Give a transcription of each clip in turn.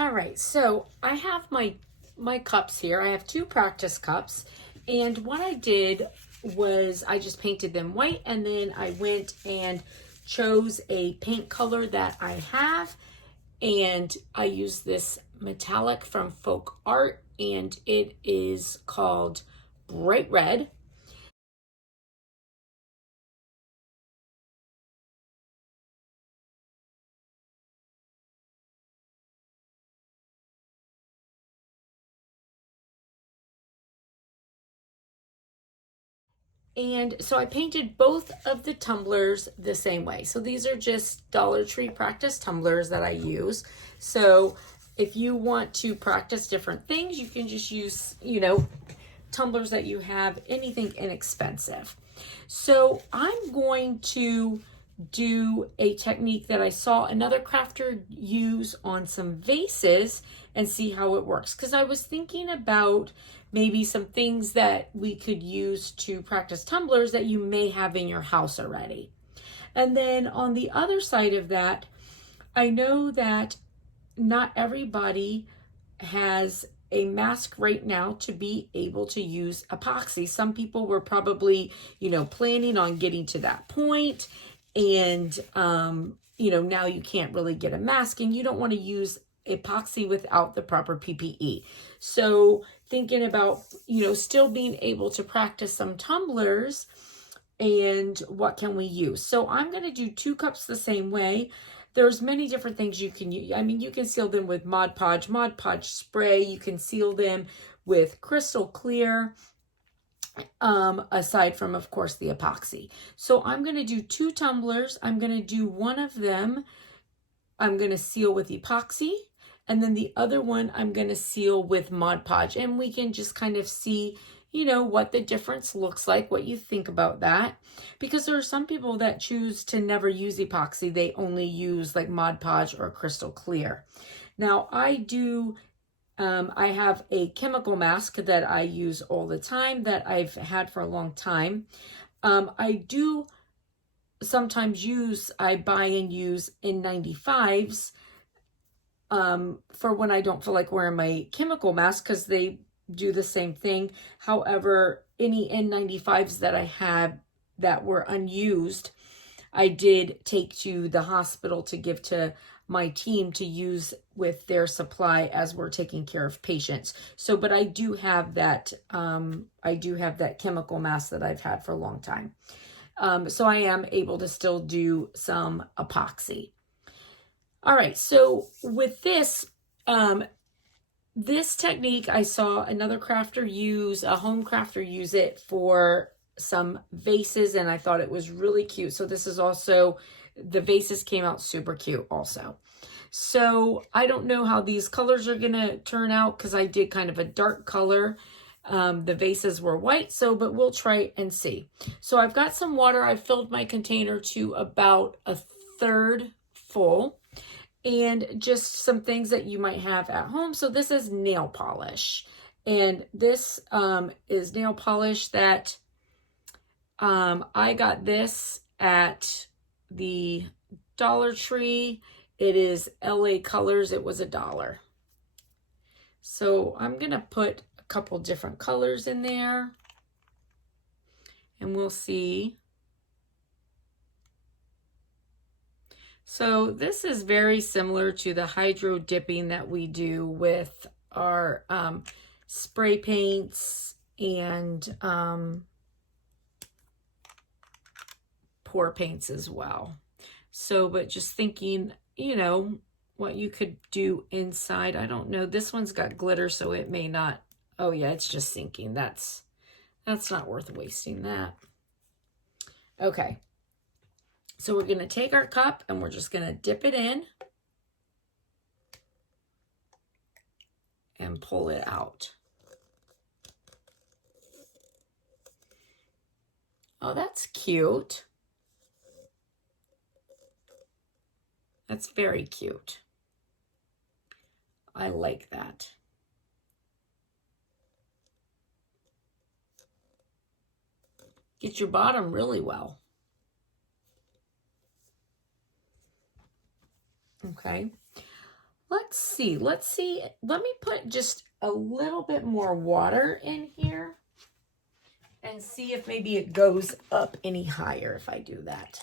All right, so I have my cups here. I have two practice cups, and what I did was I just painted them white, and then I went and chose a paint color that I have, and I used this metallic from Folk Art, and it is called Bright Red. And so I painted both of the tumblers the same way. So these are just Dollar Tree practice tumblers that I use. So if you want to practice different things, you can just use, tumblers that you have, anything inexpensive. So I'm going to do a technique that I saw another crafter use on some vases and see how it works. Because I was thinking about maybe some things that we could use to practice tumblers that you may have in your house already. And then on the other side of that, I know that not everybody has a mask right now to be able to use epoxy. Some people were probably, planning on getting to that point, and now you can't really get a mask, and you don't want to use epoxy without the proper PPE. So thinking about, still being able to practice some tumblers, and what can we use? So I'm going to do 2 cups the same way. There's many different things you can use. I mean, you can seal them with Mod Podge spray. You can seal them with crystal clear, aside from, of course, the epoxy. So I'm going to do 2 tumblers. I'm going to do one of them, I'm going to seal with epoxy. And then the other one, I'm going to seal with Mod Podge. And we can just kind of see, what the difference looks like, what you think about that. Because there are some people that choose to never use epoxy. They only use like Mod Podge or crystal clear. Now I do, I have a chemical mask that I use all the time that I've had for a long time. I do sometimes I buy and use N95s for when I don't feel like wearing my chemical mask, because they do the same thing. However, any N95s that I had that were unused, I did take to the hospital to give to my team to use with their supply as we're taking care of patients. So, but I do have that, chemical mask that I've had for a long time. So I am able to still do some epoxy. All right, so with this, this technique, I saw another crafter use, a home crafter use it for some vases, and I thought it was really cute. So this is also, the vases came out super cute also. So I don't know how these colors are going to turn out, because I did kind of a dark color. The vases were white, but we'll try and see. So I've got some water. I filled my container to about 1/3 full. And just some things that you might have at home. So this is nail polish. And this is nail polish that I got this at the Dollar Tree. It is LA Colors. It was $1. So I'm going to put a couple different colors in there, and we'll see. So this is very similar to the hydro dipping that we do with our spray paints and pour paints as well. So, but just thinking, what you could do inside. I don't know. This one's got glitter, so it may not. Oh yeah, it's just sinking. That's not worth wasting that. Okay. So we're going to take our cup and we're just going to dip it in and pull it out. Oh, that's cute. That's very cute. I like that. Get your bottom really well. Okay. Let's see. Let me put just a little bit more water in here and see if maybe it goes up any higher if I do that.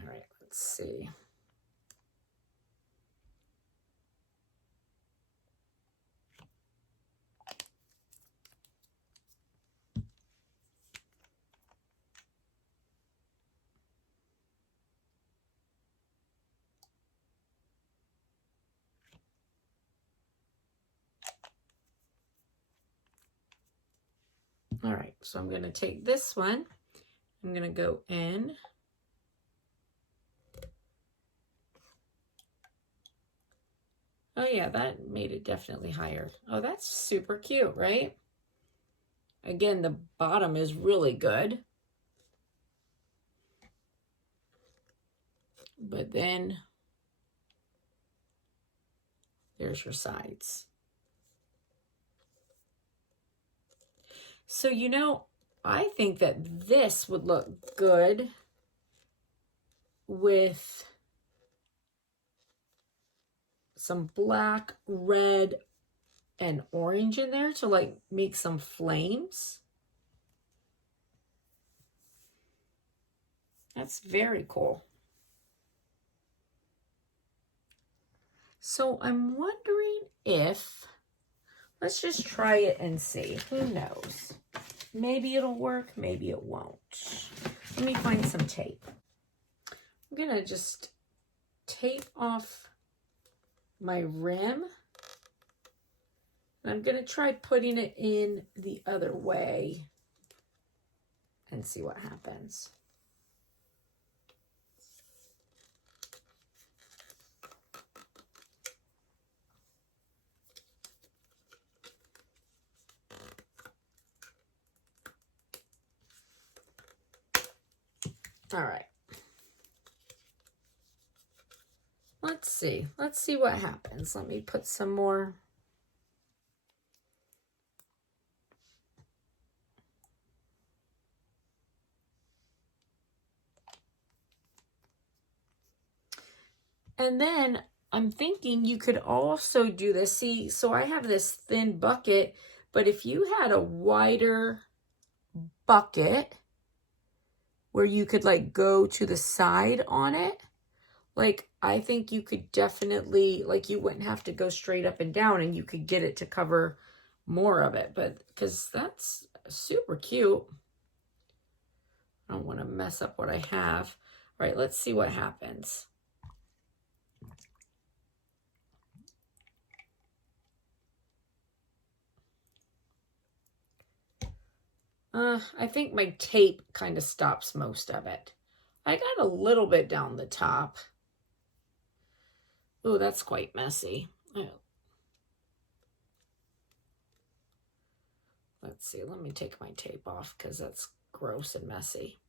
All right, let's see. All right, so I'm going to take this one. I'm going to go in. Oh yeah, that made it definitely higher. Oh, that's super cute, right? Again, the bottom is really good. But then there's your sides. So, you know, I think that this would look good with some black, red, and orange in there to like make some flames. That's very cool. So I'm wondering if, let's just try it and see. Who knows? Maybe it'll work, maybe it won't. Let me find some tape. I'm gonna just tape off my rim. And I'm gonna try putting it in the other way and see what happens. All right. Let's see what happens. Let me put some more. And then I'm thinking you could also do this. See, so I have this thin bucket, but if you had a wider bucket where you could like go to the side on it, like I think you could definitely, like you wouldn't have to go straight up and down and you could get it to cover more of it, but because that's super cute. I don't want to mess up what I have. All right, let's see what happens. I think my tape kind of stops most of it. I got a little bit down the top. Oh, that's quite messy. Let's see, let me take my tape off because that's gross and messy.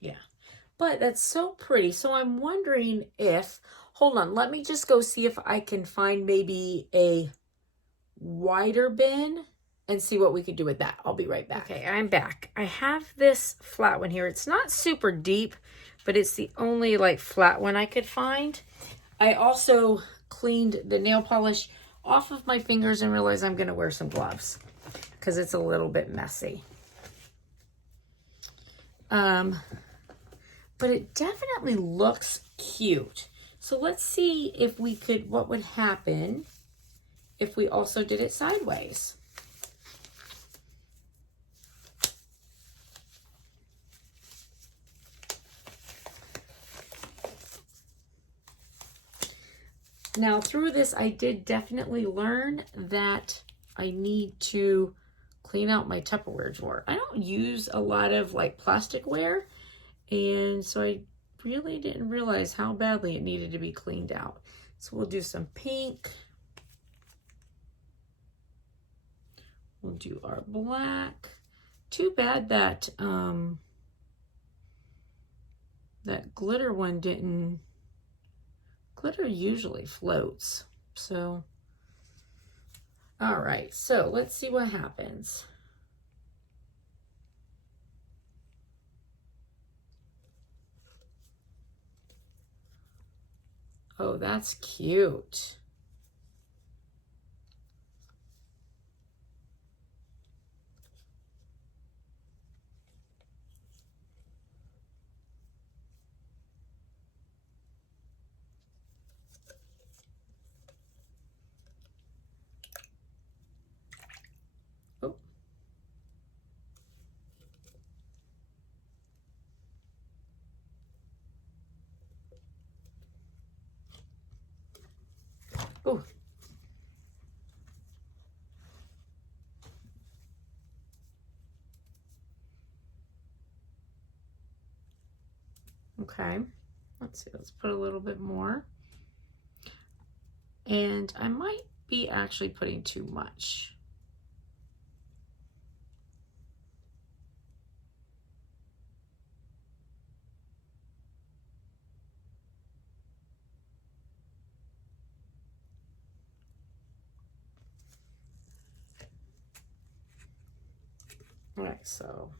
Yeah, but that's so pretty. So I'm wondering if, hold on, let me just go see if I can find maybe a wider bin and see what we could do with that. I'll be right back. Okay, I'm back. I have this flat one here. It's not super deep, but it's the only like flat one I could find. I also cleaned the nail polish off of my fingers and realized I'm going to wear some gloves because it's a little bit messy. But it definitely looks cute. So let's see if we could, what would happen if we also did it sideways. Now through this, I did definitely learn that I need to clean out my Tupperware drawer. I don't use a lot of like plasticware, and so I really didn't realize how badly it needed to be cleaned out. So we'll do some pink. We'll do our black. Too bad that that glitter one didn't. Glitter usually floats. So, all right. So let's see what happens. Oh, that's cute. Oh. Oh. Okay, let's see, let's put a little bit more. And I might be actually putting too much. All right, so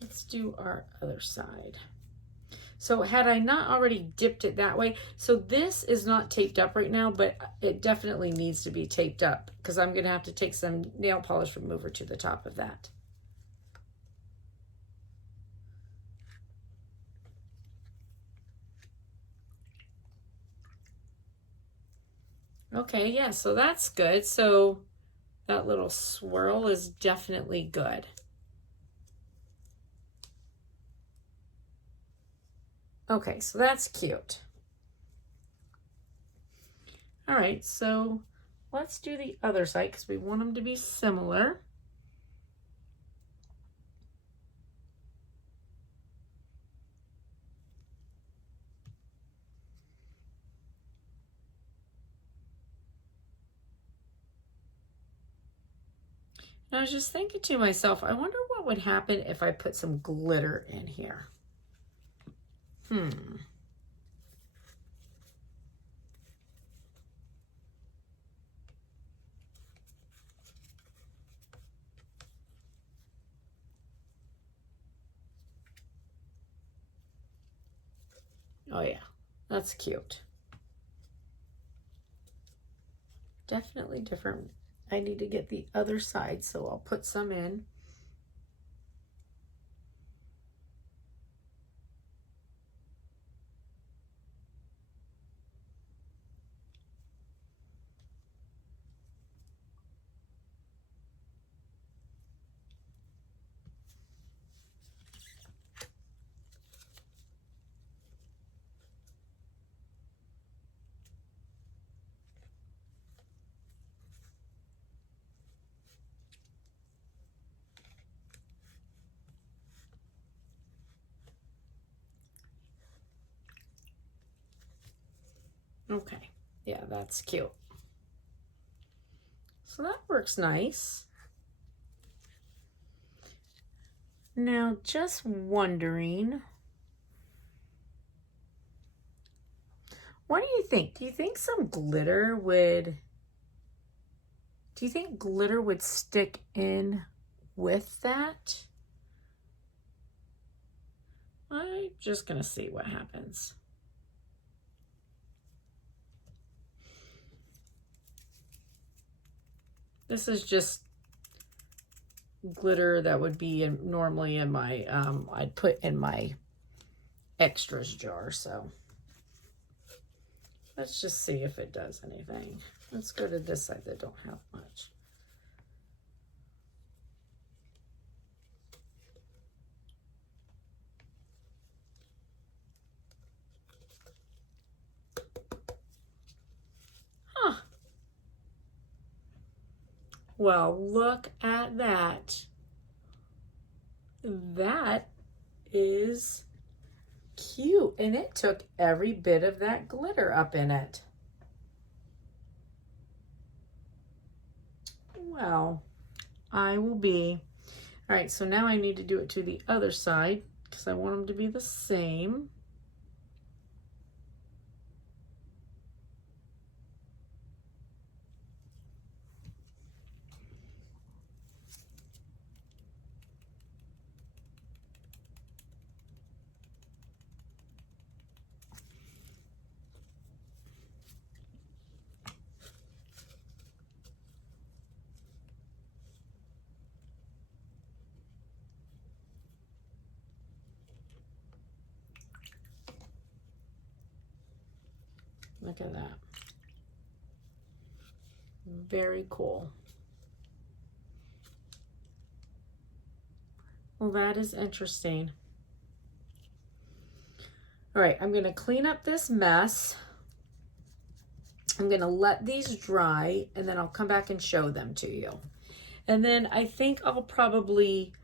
let's do our other side. So had I not already dipped it that way, so this is not taped up right now, but it definitely needs to be taped up because I'm gonna have to take some nail polish remover to the top of that. Okay, yeah, so that's good. So that little swirl is definitely good. Okay, so that's cute. All right, so let's do the other side because we want them to be similar. And I was just thinking to myself, I wonder what would happen if I put some glitter in here. Oh yeah, that's cute. Definitely different. I need to get the other side, so I'll put some in. Okay, yeah, that's cute. So that works nice. Now, just wondering, what do you think? Do you think some glitter would, do you think glitter would stick in with that? I'm just gonna see what happens. This is just glitter that would be normally in my, I'd put in my extras jar, so let's just see if it does anything. Let's go to this side that don't have much. Huh. Well, look at that. That is cute, and it took every bit of that glitter up in it. Well, I will be. All right, so now I need to do it to the other side because I want them to be the same. Look at that. Very cool. Well, that is interesting. All right, I'm going to clean up this mess. I'm going to let these dry, and then I'll come back and show them to you. And then I think I'll probably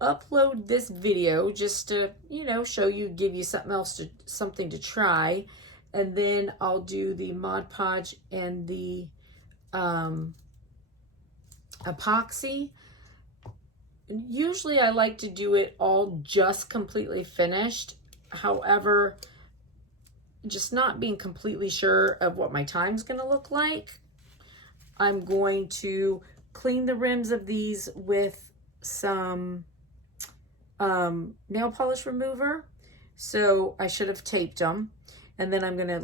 upload this video just to, you know, show you, give you something else, something to try. And then I'll do the Mod Podge and the epoxy. Usually I like to do it all just completely finished. However, just not being completely sure of what my time's going to look like, I'm going to clean the rims of these with some nail polish remover. So I should have taped them. And then I'm gonna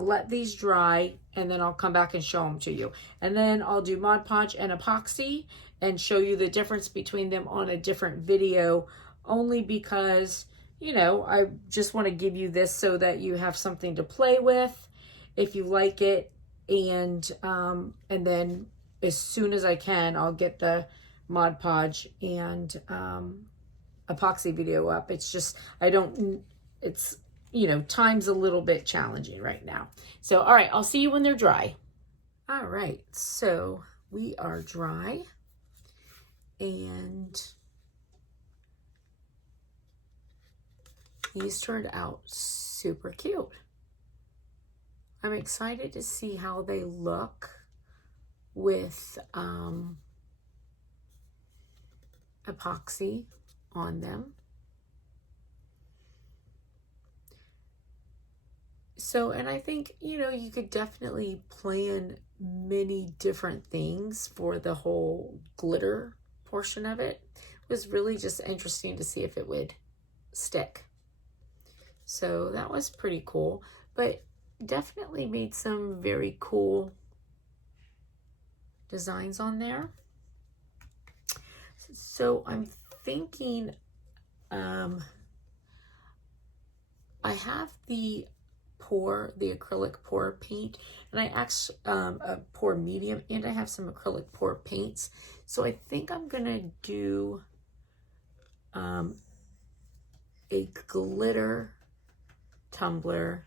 let these dry, and then I'll come back and show them to you. And then I'll do Mod Podge and epoxy and show you the difference between them on a different video, only because, you know, I just want to give you this so that you have something to play with if you like it. And then as soon as I can, I'll get the Mod Podge and epoxy video up. It's just, it's, you know, time's a little bit challenging right now. So, all right, I'll see you when they're dry. All right, so we are dry, and these turned out super cute. I'm excited to see how they look with epoxy on them. So, and I think, you know, you could definitely plan many different things for the whole glitter portion of it. It was really just interesting to see if it would stick. So that was pretty cool, but definitely made some very cool designs on there. So I'm thinking, I have the acrylic pour paint, and I actually a pour medium, and I have some acrylic pour paints. So I think I'm gonna do a glitter tumbler,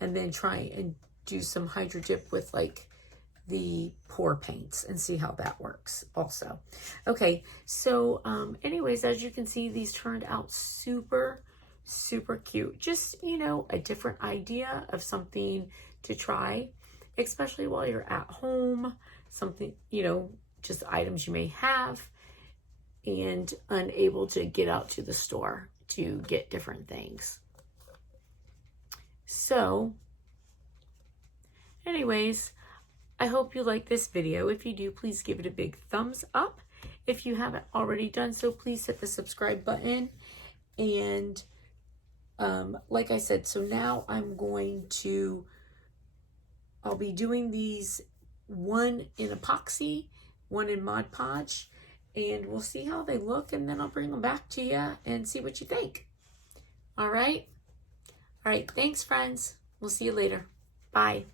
and then try and do some hydro dip with like the pour paints and see how that works also. Okay, so anyways, as you can see, these turned out super cute. Just, you know, a different idea of something to try, especially while you're at home. Something, you know, just items you may have and unable to get out to the store to get different things. So anyways, I hope you like this video. If you do, please give it a big thumbs up. If you haven't already done so, please hit the subscribe button. And like I said, so now I'll be doing these, one in epoxy, one in Mod Podge, and we'll see how they look, and then I'll bring them back to you and see what you think. All right? All right, thanks, friends. We'll see you later. Bye.